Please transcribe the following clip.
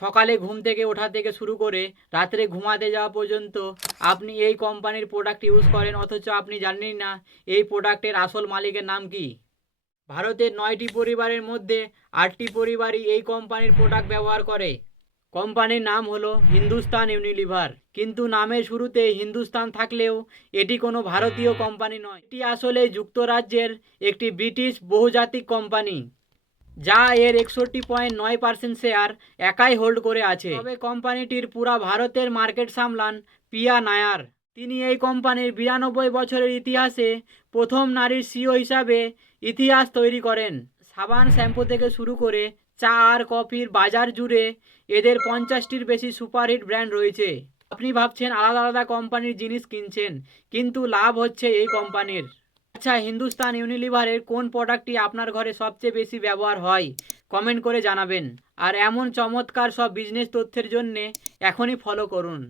সকালে ঘুম থেকে ওঠা থেকে শুরু করে রাত্রে ঘুমাতে যাওয়া পর্যন্ত আপনি এই কোম্পানির প্রোডাক্ট ইউজ করেন, অথচ আপনি জানেনই না এই প্রোডাক্টের আসল মালিকের নাম কি। ভারতের 9টি পরিবারের মধ্যে 8টি পরিবারই এই কোম্পানির প্রোডাক্ট ব্যবহার করে। কোম্পানির নাম হলো হিন্দুস্তান ইউনিলিভার, কিন্তু নামের শুরুতে হিন্দুস্তান থাকলেও এটি কোনো ভারতীয় কোম্পানি নয়, এটি আসলে যুক্তরাজ্যের একটি ব্রিটিশ বহুজাতিক কোম্পানি, যা এর 61.9% শেয়ার একাই হোল্ড করে আছে। তবে কোম্পানিটির পুরা ভারতের মার্কেট সামলান প্রিয়া নায়ার। তিনি এই কোম্পানির 92 বছরের ইতিহাসে প্রথম নারীর সিইও হিসাবে ইতিহাস তৈরি করেন। সাবান, শ্যাম্পু থেকে শুরু করে চা আর কফির বাজার জুড়ে এদের 50টির বেশি সুপারহিট ব্র্যান্ড রয়েছে। আপনি ভাবছেন আলাদা আলাদা কোম্পানির জিনিস কিনছেন, কিন্তু লাভ হচ্ছে এই কোম্পানির। আচ্ছা, হিন্দুস্তান ইউনিলিভারের কোন প্রোডাক্টটি আপনার ঘরে সবচেয়ে বেশি ব্যবহার হয় কমেন্ট করে জানাবেন। আর এমন চমৎকার সব বিজনেস তথ্যের জন্যে এখনই ফলো করুন।